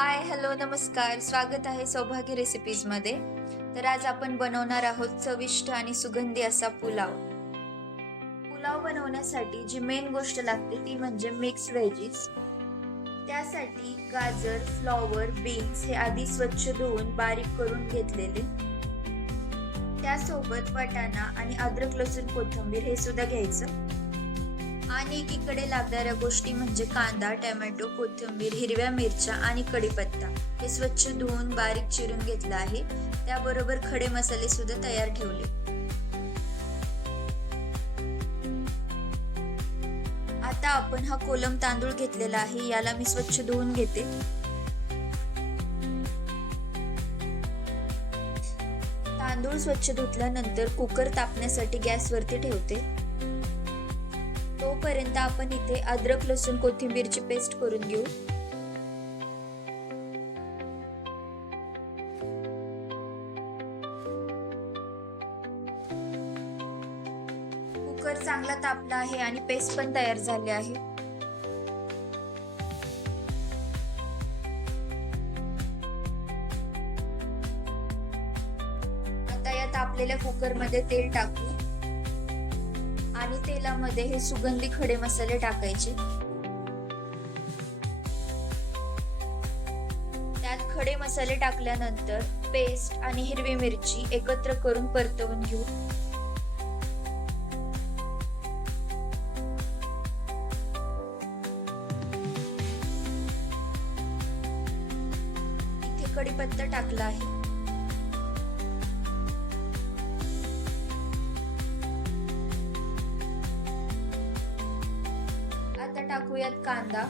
हाय, hello, नमस्कार. स्वागत आहे सौभाग्य रेसिपीजमध्ये. तर आज आपण बनवणार आहोत चविष्ट आणि सुगंधी असा पुलाव. पुलाव बनवण्यासाठी जी मेन गोष्ट लागते ती म्हणजे मिक्स व्हेजीस. त्यासाठी गाजर, फ्लॉवर, बीन्स हे आधी स्वच्छ धुवून बारीक करून घेतलेले. त्यासोबत वाटाणा आणि अद्रक, लसूण, कोथिंबीर हे सुद्धा घ्यायचं. आणि एकीकडे लागणाऱ्या गोष्टी म्हणजे कांदा, टोमॅटो, कोथिंबीर, हिरव्या मिरच्या आणि कढीपत्ता हे स्वच्छ धुवून बारीक चिरून घेतलं आहे. त्याबरोबर खडे मसाले सुद्धा तयार ठेवले. आता आपण हा कोलम तांदूळ घेतलेला आहे, याला मी स्वच्छ धुवून घेते. तांदूळ स्वच्छ धुतल्यानंतर कुकर तापण्यासाठी गॅसवरती ठेवते. तोपर्यंत आपण इथे अद्रक, लसूण, कोथिंबीरची पेस्ट करून घेऊ. कुकर चांगला तापला आहे आणि पेस्ट पण तयार झाली आहे. आता या तापलेल्या कुकरमध्ये तेल टाकू आणि तेलामध्ये हे सुगंधी खडे मसाले टाकायचे. त्यात खडे मसाले टाकल्यानंतर पेस्ट आणि हिरवी मिरची एकत्र करून परतवून घेऊ. इथे कढीपत्ता टाकला आहे. आता टाकूयात कांदा.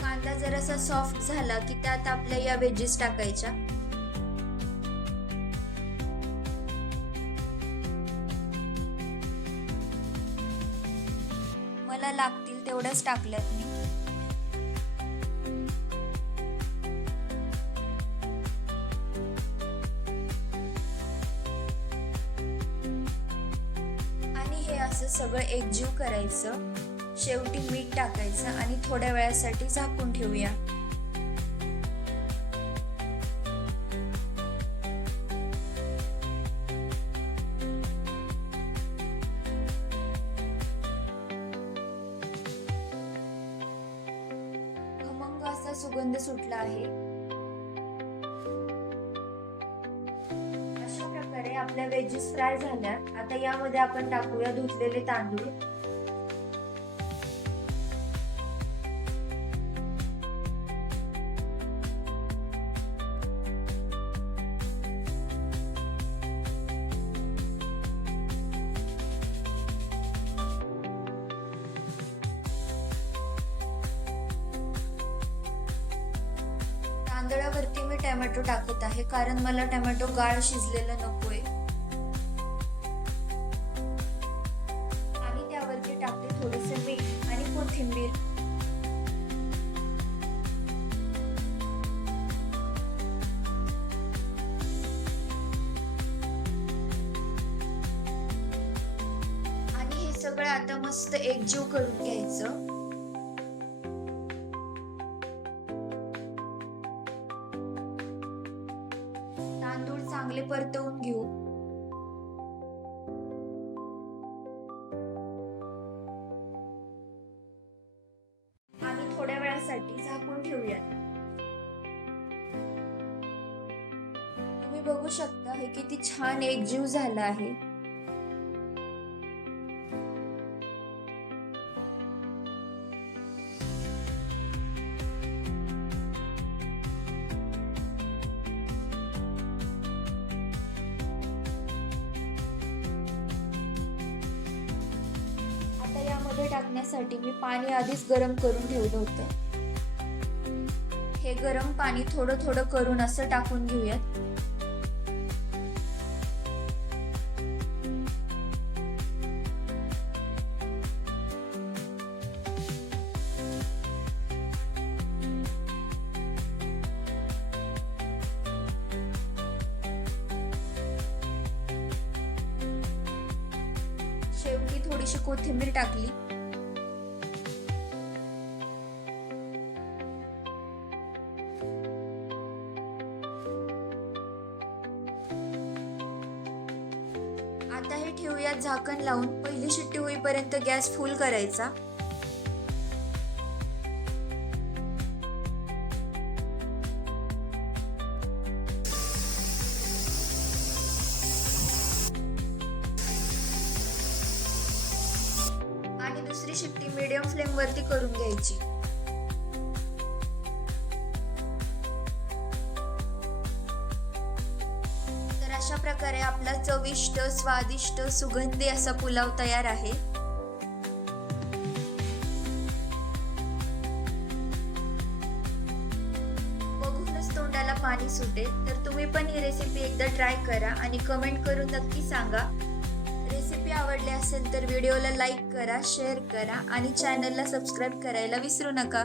कांदा जरासा सॉफ्ट झाला की त्यात आपल्या या व्हेजीस टाकायच्या. मला लागतील तेवढ्याच टाकल्यात मी. आणि हे असं सगळं एकजीव करायचं. शेवटी मीठ टाकायचं आणि थोड्या वेळासाठी झाकून ठेवूया. खमंग असा सुगंध सुटला आहे. अशा प्रकारे आपल्या व्हेजीस फ्राय झाल्यात. आता यामध्ये आपण टाकूया धुतलेले तांदूळ. तांदळावरती मी टोमॅटो टाकत आहे कारण मला टोमॅटो गाळ शिजलेला नकोय. आणि त्यावरती टाकते थोडेसे मीठ आणि कोथिंबीर. आणि हे सगळं आता मस्त एकजीव करून घ्यायचं. तांदूळ चांगले परतवून घेऊ. आणि थोड्या वेळासाठी झाकून ठेवूयात. तुम्ही बघू शकता हे किती छान एकजीव झाला आहे. पुलावामध्ये टाकण्यासाठी मी पाणी आधीच गरम करून ठेवलं होतं. हे गरम पाणी थोडं थोडं करून असं टाकून घेऊयात. शेवटी थोडीशी कोथिंबीर टाकली. आता हे ठेवूयात झाकण लावून. पहिली शिट्टी होईपर्यंत गॅस फुल करायचा. आणि दुसरी शिट्टी मीडियम फ्लेम वरती करून घ्यायची. तर अशा प्रकारे आपला चविष्ट, स्वादिष्ट, सुगंधी असा पुलाव तयार आहे. बघूनच तोंडाला पाणी सुटेल. तर तुम्ही पण ही रेसिपी एकदा ट्राय करा आणि कमेंट करून नक्की सांगा. रेसिपी आवडली असेल तर व्हिडिओला लाईक करा, शेअर करा आणि चॅनलला सबस्क्राईब करायला विसरू नका.